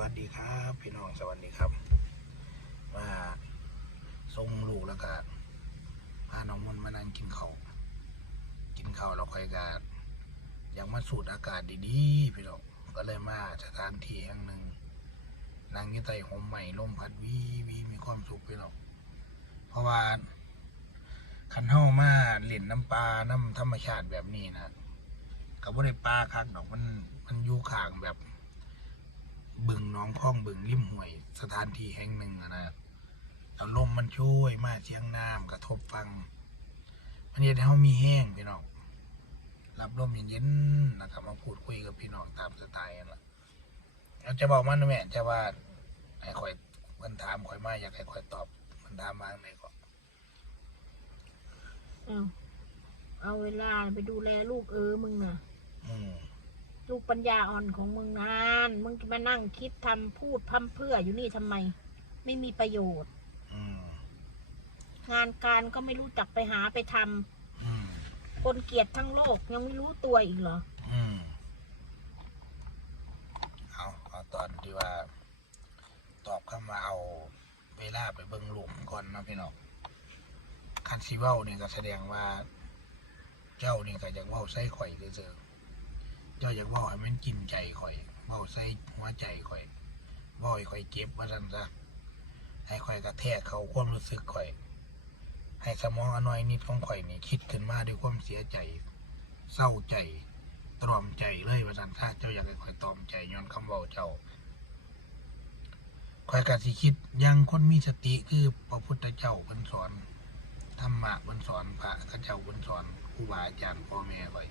วัสดีครับ พี่น้องสวัสดีครับ มาส่งลูกแล้วก็พาน้องมน์มานั่งกินข้าวกินข้าวเราค่อยกันยากมาสูดอากาศดีๆพี่น้องก็เลยมาสถานที่แห่งหนึ่งนั่งยู่ใต้ห่มใหม่ลมพัดวีวีมีความสุขพี่น้องเพราะว่าคันเฮามาเหล่นน้ำปลาน้ำธรรมชาติแบบนี้นะก็บ่ได้ปลาคักดอกมันมันอยู่ข้างแบบ องคลองบึงริมห้วย สถานที่แห่งหนึ่งอะนะแล้วลมมันช่วยมาเชียงน้ำกระทบฟัง มันเฮ็ดให้เฮามีแห้งพี่น้องรับลมเย็นๆนะครับมาพูดคุยกับพี่น้องตามสไตล์นั่นล่ะแล้วจะบอกมันนะแม่จะว่าให้ข่อยมันถามข่อยมาอยากให้ข่อยตอบ มันถามมาไหนก็เอาเอาเวลาไปดูแลลูกเออมึงน่ะ อืม ลูกปัญญาอ่อนของมึงนาน มึงมานั่งคิดทำพูดพร่ำเพื่ออยู่นี่ทำไม ไม่มีประโยชน์ อืมงานการก็ไม่รู้จักไปหาไปทำอืมคนเกลียดทั้งโลกยังไม่รู้ตัวอีกเหรอ อืมเอาเอาตอนที่ว่า ตอบเข้ามาเอาเวลาไปเบิ่งหลุมก่อนเนาะพี่น้องคันซีเว้านี่ก็แสดงว่า เจ้านี่ก็อยากเว้าใส่ข่อยเซื่อๆ จ้าอยากว้าให้มันกินใจข่อยเว้าใส่หัวใจข่อยเว้าให้ข่อยเจ็บว่าซั่นซะให้ข่อยกระแทกเขาความรู้สึกข่อย ให้สมองอนอยนิดของข่อยนี่คิดขึ้นมาด้วยความเสียใจ เศร้าใจตรอมใจเลยว่าซั่นซะเจ้าอยากให้ข่อยตรอมใจย้อนคำเว้าเจ้าข่อยก็สิคิดยังคนมีสติคือพระพุทธเจ้าเพิ่นสอนธรรมะเพิ่นสอนพระเขาเจ้าเพิ่นสอนครูบาอาจารย์พ่อแม่ข่อย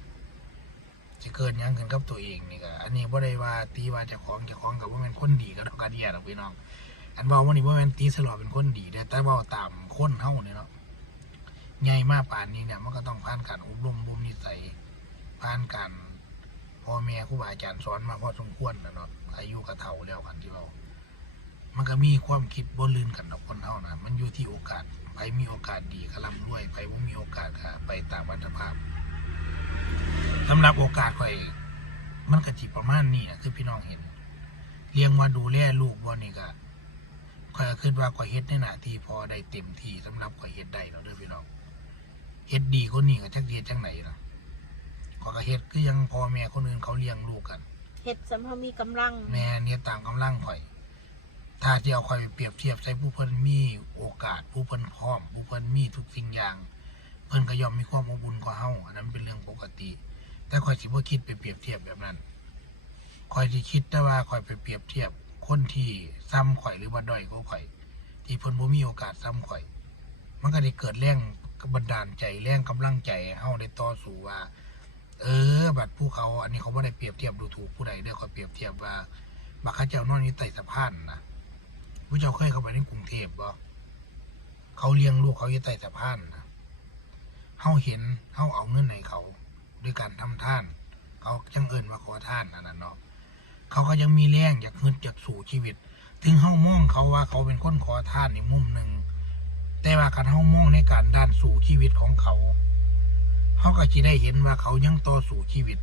สิเกิดยังขึ้นกับตัวเองนี่ก็อันนี้บ่ได้ว่าตีว่าเจ้าของเจ้าของก็บ่แม่นคนดีก็ดอกกรเดียดอกพี่น้อง อันว้าว่านี่บ่แม่นตีสลอเป็นคนดีเด้แต่ว้าตามคนเฮานี่เนาะใหญ่มากป่านนี้เนี่ยมันก็ต้องผ่านการอบรมบ่มนิสัยผ่านการพ่อแม่ครูบาอาจารย์สอนมาพอสมควรนะเนาะอายุก็เฒ่าแล้วคันที่เว้ามันก็มีความคิดบนลื่นกันดอกคนเท่านะมันอยู่ที่โอกาสไปมีโอกาสดีก็ร่ำรวยไปว่ามีโอกาสก็ไปตามอัตภาพ สำหรับโอกาสข่อย มันก็จิประมาณนี้นะคือพี่น้องเห็นเลี้ยงมาดูแลลูกบ่นี่ก็ข่อยก็คิดว่าข่อยเฮ็ดในหน้าที่พอได้เต็มที่สำหรับข่อยเฮ็ดได้แล้วเด้อพี่น้องเฮ็ดดีคนนี้ก็จักเฮ็ดจังไหนล่ะข่อยก็เฮ็ดคือยังพ่อแม่คนอื่นเขาเลี้ยงลูกกันเห็ดสำหรับมีกำลัง แม่เนี่ยตามกำลังข่อย ถ้าที่เอาข่อยไปเปรียบเทียบใส่ผู้เพิ่นมีโอกาส ผู้เพิ่นพร้อม ผู้เพิ่นมีทุกสิ่งอย่าง เพิ่นก็ย่อมมีความอบอุ่นกว่าเฮาอันนั้นเป็นเรื่องปกติ แต่ข่อยสิบ่คิดไปเปรียบเทียบแบบนั้นข่อยสิคิดแต่ว่าข่อยไปเปรียบเทียบ คนที่ซ้ำข่อยหรือว่าด้อยกว่าข่อย ที่เพิ่นบ่มีโอกาสซ้ำข่อย มันก็ได้เกิดแรงบันดาลใจแรงกำลังใจให้เฮาได้ต่อสู้ว่า เออ บัดผู้เขา อันนี้เขาบ่ได้เปรียบเทียบดูถูกผู้ใดเด้อเขาเปรียบเทียบว่าบักเขาเจ้านอนอยู่ใต้สะพานนะผู้เจ้าเคยเข้าไปในกรุงเทพบ่เขาเลี้ยงลูกเขาอยู่ใต้สะพานนะเฮาเห็นเฮาเอาเงินให้เขา ด้วยการทำท่าน เขาจังเอิญมาขอท่านอันนั้นเนาะเขาก็ยังมีแรงอยากฮึดอยากสู่ชีวิต ถึงเฮามองเขาว่าเขาเป็นคนขอท่านในมุมหนึ่งแต่ว่าการเฮามองในการด้านสู่ชีวิตของเขาเขาก็จะได้เห็นว่าเขายังต่อสู้ชีวิต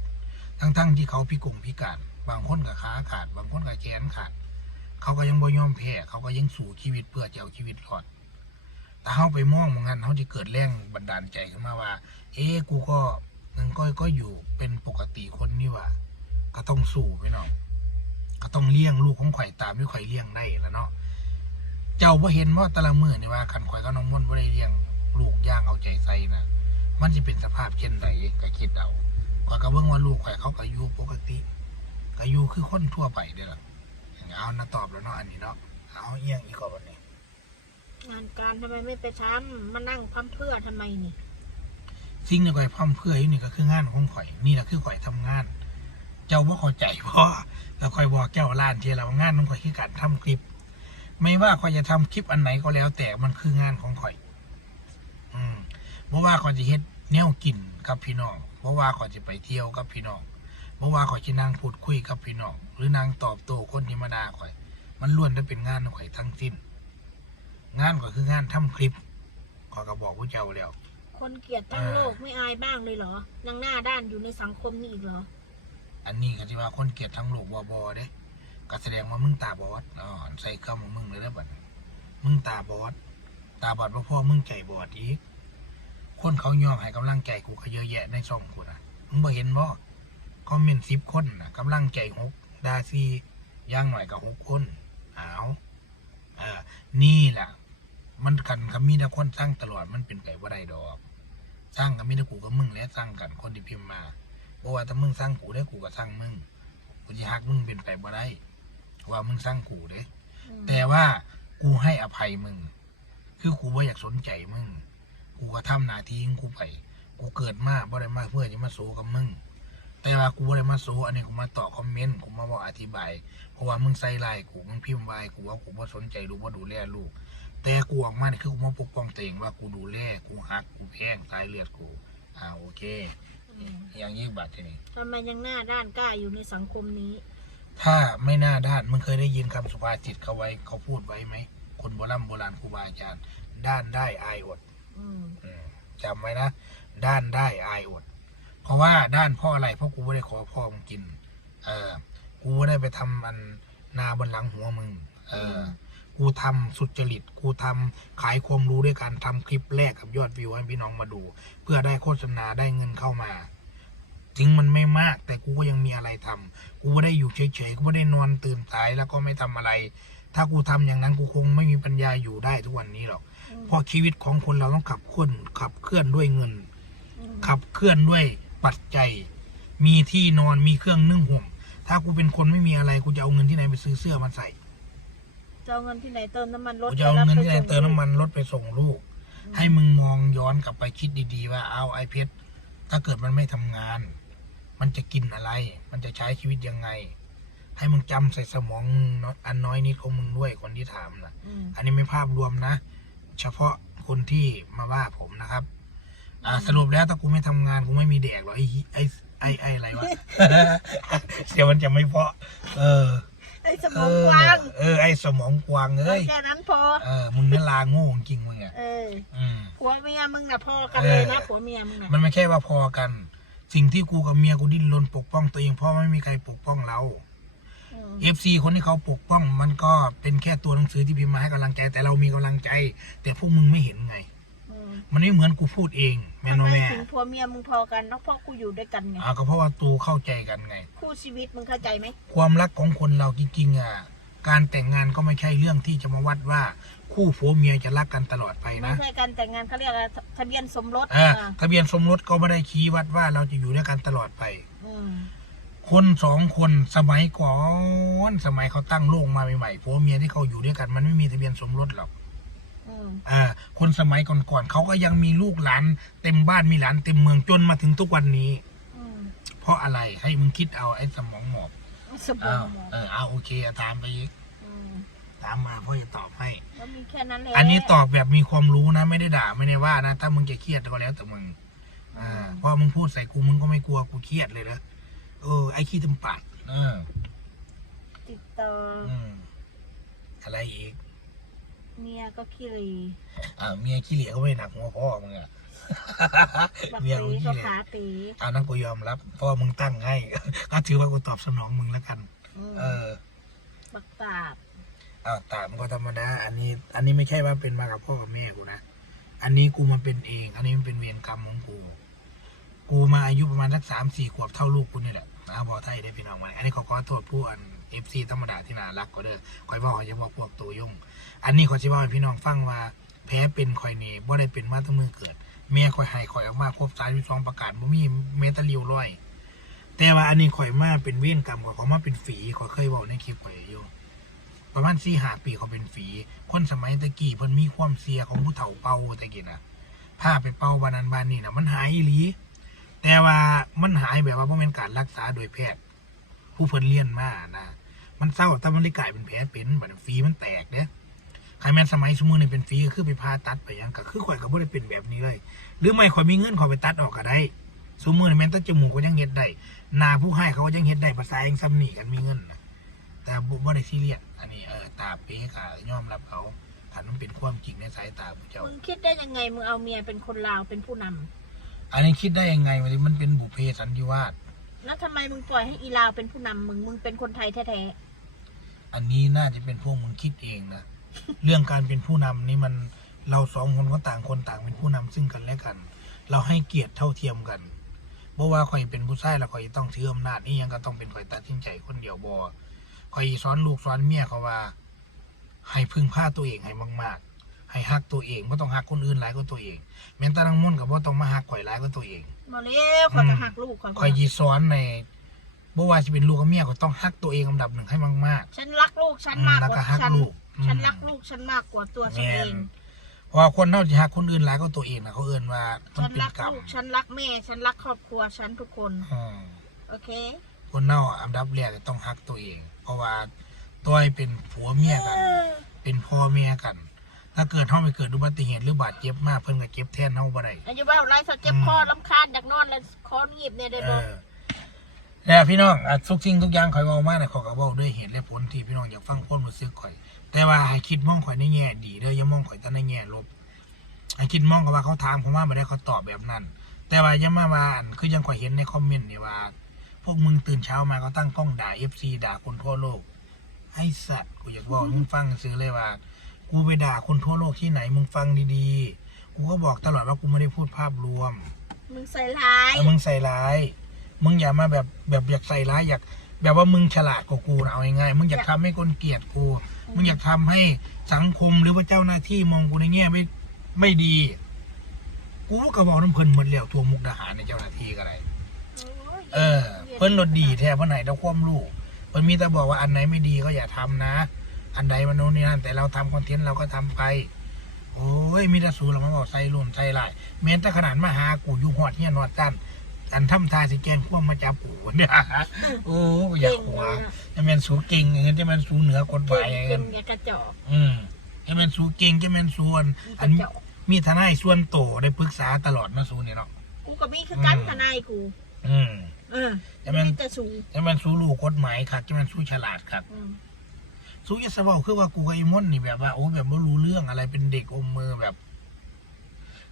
ทั้งๆที่เขาพิกลพิการ บางคนกับขาขาด บางคนกับแขนขาด เขาก็ยังบ่ยอมแพ้เขาก็ยังสู้ชีวิตเพื่อจะเอาชีวิตรอดแต่เขาไปมองมองงั้นเขาจะเกิดแรงบันดาลใจขึ้นมาว่า เอ๊ะกูก็ นังก้อยก็อยู่เป็นปกติคนนี่ว่า ก็ต้องสู้ไปเนาะก็ต้องเลี้ยงลูกของข่อยตามที่ข่อยเลี้ยงได้แล้วเนาะเจ้าบ่เห็นว่าต่ละมือนี่ว่าคันข่อยก็น้องม่วนบ่ได้เลี้ยง ลูกย่างเอาใจใส่นะมันจะเป็นสภาพเช่นใดก็คิดเอาข้อยก็เบิ่งว่าลูกข่อยเขาก็อยู่ปกติก็อยู่คือคนทั่วไปเด้อล่ะเอานะตอบแล้วเนาะอันนี้เนาะเอาเอียงอีกกว่าบัดนี้งานการทำไมไม่ไปทำมานั่งพร่ำเพื่อทำไมนี่ สิ่งที่ข่อยพร่ำเพื่ออยู่นี่ก็คืองานของข่อยนี่แหละคือข่อยทำงาน เจ้าบ่เข้าใจบ่แล้วข่อยบอกเจ้าล้านเที่ยวว่างานของข่อยคือการทำคลิป ไม่ว่าข่อยจะทำคลิปอันไหนก็แล้ว แต่มันคืองานของข่อย อืมบ่ว่าข่อยจะเฮ็ดแนวกินกับพี่น้องบ่ว่าข่อยจะไปเที่ยวกับพี่น้องบ่ว่าข่อยจะนั่งพูดคุยกับพี่น้องหรือนั่งตอบโต้คนที่มดาข่อย มันล้วนแต่เป็นงานของข่อยทั้งสิ้นงานก็คืองานทำคลิปข่อยก็บอกผู้เจ้าแล้ว คนเกลียดทั้งโลกไม่อายบ้างเลยเหรอยังหน้าด้านอยู่ในสังคมนี่อีกเหรอ อันนี้ก็ที่ว่าคนเกลียดทั้งโลกบ่บ่เด้ก็แสดงว่ามึงตาบอดอ๋อใส่คำของมึงเลยแล้วบัดมึงตาบอด ตาบอดเพราะพ่อมึงใจบอดอีกคนเขายอมให้กำลังใจกูก็เยอะแยะในช่องกูนะมึงบ่เห็นบ่คอมเมนต์สิบคนนะกำลังใจหกดาซีย่างหน่อยกับหกคนเอาเออนี่แหละมันกันกับมีแต่คนสร้างตลอดมันเป็นไปบ่ได้ดอก สร้างกับมีแต่กูกับมึงและสร้างกันคนที่พิมพ์มาบ่ว่าถ้ามึงสร้างกูได้กูก็สร้างมึงกูจะฮักมึงเป็นไปบ่ได้ว่ามึงสร้างกูเด้อืมแต่ว่ากูให้อภัยมึง คือกูว่าอยากสนใจมึง กูก็ทำหน้าที่ของกูไป กูเกิดมาบ่ได้มาเพื่อจะมาสู้กับมึง แต่ว่ากูบ่ได้มาสู้อันนี้กูมาตอบคอมเมนต์ กูมาบอกอธิบาย เพราะว่ามึงใส่ลายกู มึงพิมพ์ไว้กูว่ากูบ่สนใจลูกว่าดูแลลูก แต่กูออกมานี่คือกูมาปกป้องตัวเองว่ากูดูแลกูฮักกูแพงสายเลือดกูอ่าโอเคอืมอย่างยิ่งบัตรทีนี้ทำไมยังหน้าด้านกล้าอยู่ในสังคมนี้ ถ้าไม่น่าด้านมึงเคยได้ยินคำสุภาษิตเขาไว้เขาพูดไว้ไหมคนโบราณโบราณครูบาอาจารย์ด้านได้อายอดอืมอืมจำไว้นะด้านได้อายอด เพราะว่าด้านเพ่ออะไรเพราะกูไม่ได้ขอพ่อมึงกิน เออ กูไม่ได้ไปทำอันนาบนหลังหัวมึง เออ กูทำสุจริตกูทำขายความรู้ด้วยการทำคลิปแรกกับยอดวิวให้พี่น้องมาดู เพื่อได้โฆษณาได้เงินเข้ามาถึงมันไม่มาก แต่กูก็ยังมีอะไรทำกูไม่ได้อยู่เฉยๆกูไม่ได้นอนตื่นสายแล้วก็ไม่ทำอะไร ถ้ากูทำอย่างนั้นกูคงไม่มีปัญญาอยู่ได้ทุกวันนี้หรอกอืมเพราะชีวิตของคนเราต้องขับเคลื่อนขับเคลื่อนด้วยเงินอืมขับเคลื่อนด้วยปัจจัย มีที่นอนมีเครื่องนึ่งห่มถ้ากูเป็นคนไม่มีอะไรกูจะเอาเงินที่ไหนไปซื้อเสื้อมาใส่ จะเอาเงินที่ไหนเติมน้ำมันรถกูจะเอาเงินที่ไหนปรับเติมน้ำมันรถไปส่งลูกอืมให้มึงมองย้อนกลับไปคิดดีๆ ว่าเอาไอเพชรถ้าเกิดมันไม่ทำงาน มันจะกินอะไร มันจะใช้ชีวิตยังไง ให้มึงจำใส่สมองมึงเนอะอันน้อยนิดของมึงด้วยคนที่ถามนะ อืม อันนี้ไม่ภาพรวมนะ เฉพาะคนที่มาว่าผมนะครับ อ่าสรุปแล้วถ้ากูไม่ทำงานกูไม่มีแดกหรอกไอ้ไอ้ไอ้ไอ้อะไรวะ เสียงมันจะไม่เพราะ เออ ไอ้สมเอองอกว้างเออไอ้สมองกวางเอ้ยแค่นั้นพอเออมึงนี่ลาโง่จริงมึงอะเอออืมผัวเมียมึงน่ะพอกันเลยนะเออผัวเมียมึงน่ะมันไม่ใช่ว่าพอกัน สิ่งที่กูกับเมียกูดิ้นรนปกป้องตัวเองเพราะไม่มีใครปกป้องเราอืมเอฟซีคนที่เขาปกป้อง มันก็เป็นแค่ตัวหนังสือที่พิมพ์มาให้กำลังใจ แต่เรามีกำลังใจ แต่พวกมึงไม่เห็นไงอื มมันไม่เหมือนกูพูดเองแม่ทำนไมบ่แม่ถึงผัวเมียมึงพอกันเนอะเพราะกูอยู่ด้วยกันไงอ่าก็เพราะว่าตูเข้าใจกันไง คู่ชีวิตมึงเข้าใจไหมความรักของคนเราจริงๆอะการแต่งงานก็ไม่ใช่เรื่องที่จะมาวัดว่า คู่ผัวเมียจะรักกันตลอดไปไม่นะใช่การแต่งงานเขาเรียกอะไรทะเบียนสมรสอ่าอ่าทะเบียนสมรสก็ไม่ได้ชี้วัดว่าเราจะอยู่ด้วยกันตลอดไป อืมคนสองคนสมัยก่อนสมัยเขาตั้งโลกมาใหม่ๆผัวเมียที่เขาอยู่ด้วยกัน มันไม่มีทะเบียนสมรสหรอก อืมอ่า คนสมัยก่อนๆเขาก็ยังมีลูกหลานเต็มบ้านมีหลานเต็มเมืองจนมาถึงทุกวันนี้อืมเพราะอะไรให้มึงคิดเอาไอ้สมองหมอบสมออ้างวหมอเออเอาโอเคถามไปอีกอืมถามมาพ่อจะตอบให้แล้วมีแค่นั้นแหละอันนี้ตอบแบบมีความรู้นะ ไม่ได้ด่าไม่ได้ว่านะ ถ้ามึงจะเครียดก็แล้วแต่มึง อ่าเพราะมึงพูดใส่กูมึงก็ไม่กลัวกูเครียดเลยนะเออไอ้ขี้ตมปัดเออติดต่อ อืมอะไรอีก เมีย ก็ขี้รีอ่าเมียขี้เหร่ก็ไม่หนักหัวพ่อมึงอะบักเมียตีกูขี้ก็เหร่ขาตีอันนั้นกูยอมรับเพราะว่ามึงตั้งให้ ก็ถือว่ากูตอบสนองมึงแล้วกัน อืมเออบักตาบอ้าวตามก็ธรรมดา อันนี้ อันนี้ไม่ใช่ว่าเป็นมากับพ่อกับแม่กูนะ อันนี้กูมาเป็นเอง อันนี้มันเป็นเวรกรรมของกู กูมาอายุประมาณสักสามสี่ขวบเท่าลูกกูนี่แหละนะบอไทยได้พี่น้องมาอันนี้ขอขอโทษผู้อัน เอฟซีธรรมดาที่น่ารักก็เด้อคอยบอกเขาบอกพวกตัวยง อันนี้ขอจะบอกให้พี่น้องฟังว่า แพ้เป็นคอยนี่บ่ได้เป็นมาตั้งมือเกิดแม่คอยให้คอยออกมาครบสายที่สองประกาศบ่มีเมตาลิวร้อย แต่ว่าอันนี้ข่อยมาเป็นเวรกรรมข่อยขามาเป็นฝีข่อยเคยบอกในคลิปข่อยอยู่ประมาณสี่หาปีเขาเป็นฝี คนสมัยตะกี้เพิ่นมีความเสียของผู้เฒ่าเป่าตะกี้นะพาไปเป่าบานนันบานนี่นะมันหายอีหลี แต่ว่ามันหายแบบว่าบ่เป็นการรักษาโดยแพทย์ ผู้เพิ่นเรียนมานะ มันเศร้าแต่มันเลยกลายเป็นแผลเป็นบัดฝีมันแตกเด้ใครแม่นสมัยสมมุตินี่เป็นฝีก็คือไปพาตัดไปหยังก็คือข่อยก็บ่ได้เป็นแบบนี้เลย หรือไม่ข่อยมีเงินข่อยไปตัดออกก็ได้สมมุตินี่แม่นแตัจมูกก็ยังเฮ็ดได้หน้าผู้ให้เขาก็ยังเฮ็ดได้ภาษาเองซ้ำนี่กันมีเงินนะแต่บุบ่ได้ซีเรียสอันนี้เออตาเป๊ะค่ะยอมรับเขาถ้ามันเป็นความจริงในสายตาผู้เจ้ามึงคิดได้ยังไงมึงเอาเมียเป็นคนลาวเป็นผู้นำอันนี้คิดได้ยังไงวันนี้มันเป็นบุพเพสันนิวาสแล้วทำไมมึงปล่อยให้อีลาวเป็นผู้นำมึง มึงเป็นคนไทยแท้ อันนี้น่าจะเป็นพวกมึงคิดเองนะเรื่องการเป็นผู้นำนี่มันเราสองคนก็ต่างคนต่างเป็นผู้นำซึ่งกันและกัน เราให้เกียรติเท่าเทียมกันเพราะว่าข่อยเป็นผู้ชายแล้วข่อยต้องถืออำนาจนี่ยังก็ต้องเป็นข่อยตัดสินใจคนเดียวบอข่อยสอนลูกสอนเมียเขาว่า ให้พึ่งพาตัวเองให้มาก ๆ ให้ฮักตัวเองไม่ต้องฮักคนอื่นหลายกว่าตัวเองแม้แต่นังมุ่นกับว่าต้องมาฮักข่อยหลายกว่าตัวเองบ่เลี้ยวคนจะหักลูกคนข่อยยีสอนใน บ่ว่าจะเป็นลูกกับเมียก็ต้องฮักตัวเองอันดับหนึ่งให้มาก ฉันรักลูกฉันมากแล้วกก็ว่าฮักฉันลูกอืม ฉันรักลูกฉันมากกว่าตัวฉันเองๆเพราะว่าคนเท่าที่ฮักคนอื่นหลายกว่าตัวเองนะเขาเอื่นว่ามันฉันเป็นรักกรรมลูก ฉันรักแม่ ฉันรักครอบครัวฉันทุกคน อืมโอเค คนเน่าอันดับแรกต้องฮักตัวเอง เพราะว่าตัวให้เป็นผัวเมียกัน เป็นพ่อเมียกัน ถ้าเกิดเฮาไปเกิดอุบัติเหตุหรือบาดเจ็บมากเพิ่นก็เจ็บแทนเฮาบ่ได้อายุว่าไรสดเจ็บคอลำคาญอยากนอนแล้วคอหนีบเนี่ยเด้อเอเด้ออ แล้วพี่น้องอะทุกสิ่งทุกอย่างข่อยเว้ามาเนี่ยข่อยก็เว้าด้วยเหตุและผลที่พี่น้องอยากฟังความรู้สึกข่อย แต่ว่าให้คิดมองข่อยในแง่ดีเด้ออย่ามองข่อยแต่ในแง่ลบให้คิดมองกับว่าเขาถามผมว่าไม่ได้เขาตอบแบบนั้น แต่ว่าอย่ามาว่าอันคือยังข่อยเห็นในคอมเมนต์นี่ว่า พวกมึงตื่นเช้ามาก็ตั้งกล้องด่า FC ด่าคนทั่วโลก ไอ้สัตว์กูอยากบอกให้มึงฟังซื้อเลยว่า กูไปด่าคนทั่วโลกที่ไหนมึงฟังดีๆ กูก็บอกตลอดว่ากูไม่ได้พูดภาพรวม มึงใส่ร้าย เออมึงใส่ร้าย มึงอย่ามาแบบแบบอยากใส่ร้ายอยาก แบบว่ามึงฉลาดกว่ากูนะเอาง่ายๆมึงอยากทำให้คนเกลียดกู มึงอยากทำให้สังคมหรือว่าเจ้าหน้าที่มองกูในแง่ไม่ไม่ดี กูก็บอกน้ำเพิ่นหมดแล้วทัวมุกดาหารในเจ้าหน้าที่ก็ได้เออเพิ่นรถดีแท้เพิ่นไหนเราความรู้เพิ่นมีแต่บอกว่าอันไหนไม่ดีก็อย่าทำนะ อันใดมันโน่นนี่นั่นแต่เราทำคอนเทนต์เราก็ทำไป โอ้ยมีแต่สูเรามาบอกใส่รุ่นใส่ลายแม้แต่ขนาดมาหากูอยู่หอดเนี่ยนอดจัน อันทำทาสิแกนพวกมาจับกูเนี่ยโอ้ยอยากหัวจะเป็นสูเก่งอย่างเงี้ยจะเป็นสูเหนือกฎหเก่มายงอย่างเก่เงี้งยอย่ากระจอกอืมจะเป็นสูเก่งจะเป็นส่วนกอัระนจอกมีทนายส่วนโตได้ปรึกษาตลอดมาสูเนี่ยเนาะกูกับมี่คือกันอืมทนายกู อืมเออจะเป็นมีแต่สูจะเป็นสูรู้กฎหมายครับจะเป็นสูฉลาดครับอืมสูยศเว้าคือว่ากูกับไอ้มนนี่แบบว่าโอ้แบบไม่รู้เรื่องอะไรเป็นเด็กอมมือแบบ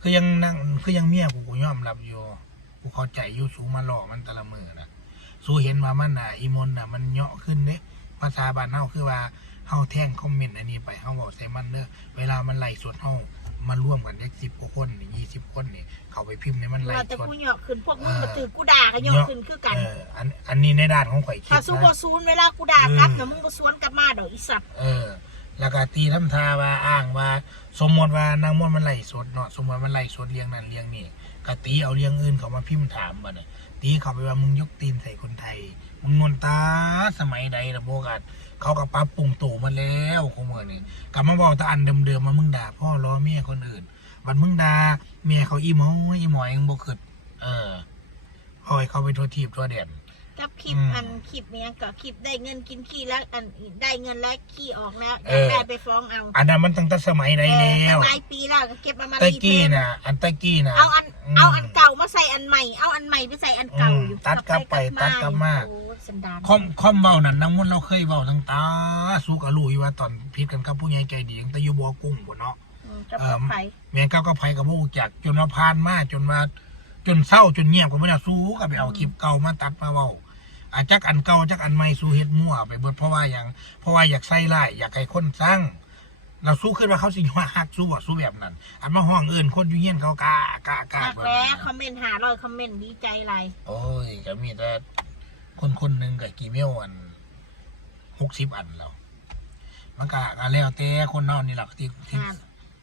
คือยังนั่งคือยังเมียกูกูยอมรับอยู่กู เข้าใจอยู่สูมาหล่อมันแต่ละมือนะสูเห็นว่ามันน่ะอีมนน่ะ มันเหยาะขึ้นเด้ภาษาบ้านเฮาคือว่าเฮาแท่งคอมเมนต์อันนี้ไปเฮาบอกใส่มันเด้อเวลามันไล่สดเฮามาร่วมกันเด็กสิบกว่าคนนี่ยี่สิบคนนี่เขาไปพิมพ์ในมันไล่เราจะสดกูเหยาะขึ้นพวกมึงมาตื่นกูด่าก็เหยาะขึ้นคือกัน เอออันอันนี้ในด้านของข่อยคิดถ้าสู้บ่นะซูนเวลากูด่ากลับอืมนะมึงบ่สวนกลับมาดอกอีสัตว์เออ แล้วก็ตีทำทาว่าอ้างว่า สมมติว่านางมดมันไล่สดเนาะสมมติว่ามันไล่สดเลี้ยงนั่นเลี้ยงนี่ ก็ตีเอาเรียงอื่นเขามาพิมพ์ถามบ่เนี่ยตีเขาไปว่ามึงยกตีนใส่คนไทย มึงนวลตาสมัยใดละโบกัดเขาก็ปรับปรุงโตมาแล้วคงเหมือนี่กลับมาบอกตะอันเดิมๆมามึงด่าพ่อล้อเมียคนอื่นวันมึงด่าเมียเขาอีหมออีหมอยยังบ่ขึ้นเออเอยเขาไปทัวทีบทัวเด่น กับคลิปอืมอันคลิปเนี้ยกับคลิปได้เงินกินขี้แล้วอันได้เงินแล้วขี้ออกแล้วเออ แม่ไปฟ้องเอาอันนั้นมันตั้งแต่สมัยใดแล้วเออหลายปีแล้วก็เก็บมามาตะรีเพกี้ลย์น่ะ อันตะกี้น่ะเอาอันม เอาอันเก่ามาใส่อันใหม่เอาอันใหม่ไปใส่อันเก่าอยู่อืมตัดกลับไปตัดกลับมา โอ้สันดานคอมคอมเว้านั่นนางมนต์เราเคยเว้าตั้งตาสู้กับลูกอยู่ว่าตอนผิดกันกับผู้ใหญ่ใจดีตั้งแต่อยู่บ่อกุ้งพุ่นเนาะ อืมจะเอปลออดภัยแม่นก้าวก็ไผกับบ่รู้จักจนมาผ่านมาจนมาจนเศร้าจนเงียบก็ไม่ได้สู้ก็ไปเอาคลิปเก่ามาตัดมาเว้า อาจักอันเก่าจักอันใหม่สู้เฮ็ดมั่วไปเบิดเพราะว่าหยังเพราะว่าอยากใส่ร้ายอยากให้คนสร้างเราสู้ขึ้นว่าเขาสิว่าฮักสู้บ่สู้แบบนั้น อันมาห้องอื่นคนอยู่เฮียนเขากล้ากล้ากล้าหักเบิดแล้วนั้นคอมเมนต์หาร้อยคอมเมนต์ดีใจไรโอ้ยก็มีแต่คนคนหนึ่งกับกี่เมลอันหกสิบอันแล้วมันก็ก็แล้วแต่คนเนอกนี่แหละที่ที่หา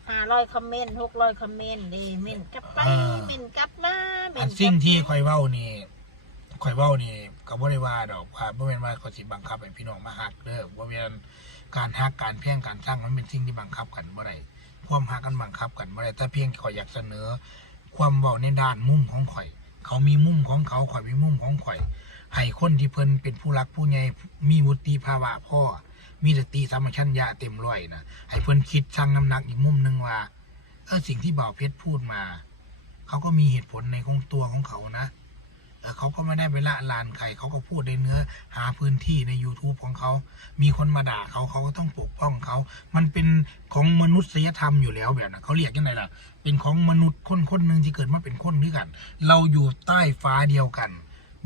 หาร้อยคอมเมนต์หกร้อยคอมเมนต์ดีเมนต์กลับไปเออเมนต์กลับมาเมอันนต์สิ่งที่คอยเว้านี่คอยเว้านี่ ก็บ่ได้ว่าดอกว่าบ่แม่นว่าเขาสิบังคับให้พี่น้องมาฮักเด้อบ่แม่นการฮักการเพียงการสร้างมันเป็นสิ่งที่บังคับกันบ่ได้ความฮักกันบังคับกันบ่ได้แต่เพียงขอยอยากเสนอ ความเว้าในด้านมุมของข่อย เขามีมุมของเขาข่อยมีมุมของข่อยให้คนที่เพิ่นเป็นผู้รักผู้ใหญ่มีวุฒิภาวะพ่อมีสติสัมปชัญญะเต็มร้อยนะให้เพิ่นคิดชั่งน้ำหนักอีกมุมหนึงว่าเออสิ่งที่บ่าวเพชรพูดมา เขาก็มีเหตุผลในของตัวของเขานะ เออเขาก็ไม่ได้ไปละลานใครเขาก็พูดในเนื้อ หาพื้นที่ใน YouTube ของเขา มีคนมาด่าเขาเขาก็ต้องปกป้องเขา มันเป็นของมนุษยธรรมอยู่แล้วแบบนั้นเขาเรียกยังไงล่ะ เป็นของมนุษย์คนคนหนึ่งที่เกิดมาเป็นคนด้วยกัน เราอยู่ใต้ฟ้าเดียวกัน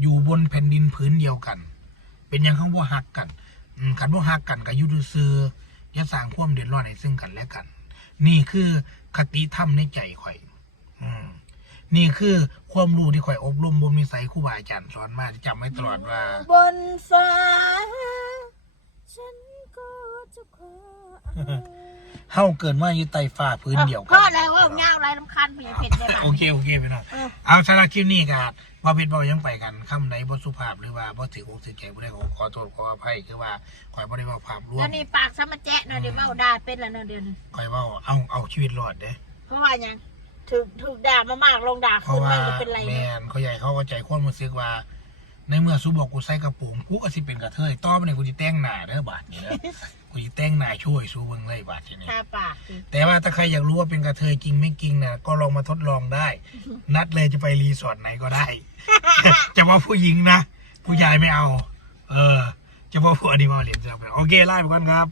อยู่บนแผ่นดินผืนเดียวกัน เป็นอย่างเขาว่าหักกันอืมคันบ่ฮักกันก็อยู่ซื่อย่าสร้างความเดือดร้อนให้ซึ่งกันและกัน นี่คือคติธรรมในใจข่อย นี่คือความรู้ที่ข่อยอบรมบ่มีไสครูบาอาจารย์สอนมาจำไว้ตลอดว่า บนฟ้า ฉันก็จะคว้าเฮาเกิดมาอยู่ใต้ฟ้าพื้นเดียวกัพ่อแล้วว่าเงาอะไรลำคาญผู้ใหญ่เผ็ดได้ป่ะโอเคโอเคไปหน่อยเออเอาสาระคลิปนี้ก็บ่ผิดบ่ยังไปกันคำไหนบ่สุภาพหรือว่าบ่ถืออกถือใจบ่ได้ก็ขอโทษขออภัยคือว่าข่อยบ่ได้เว้าภาพรวแล้มวนี่ปากซะมาแจ๊ะหน่อยเดี๋ยวเมาด่าเป็นแล้วเนาะเดี๋ยวนี้ข่อยเว้าเอาเอาชีวิตรอดเด้เพราะว่ายัง ถูกถูกด่ามามากลงด่าเพคุราะณว่าไม่จะเป็นไรแมเนี่ยนเขาใหญ่เขาก็ใจความรู้สึกว่า ในเมื่อซูบอกกูใส่กระโปรงกูก็สิเป็นกระเทยต่อไปนี่กูสิแต่งหน้าเด้อบาดนี้เด้อ กูสิแต่งหน้าช่วยซูเบิ่งเลยบาดทีนี้ ทาปากสิแต่ว่าถ้าใครอยากรู้ว่าเป็นกระเทยจริงไม่จริงเนี่ยก็ลองมาทดลองได้ นัดเลยจะไปรีสอร์ทไหนก็ได้ จะว่าผู้หญิงนะ ผู้ชายไม่เอา เออ จะว่าผู้อดีมาเหรียญจะเอาไปโอเคไล่ไปก่อนครับ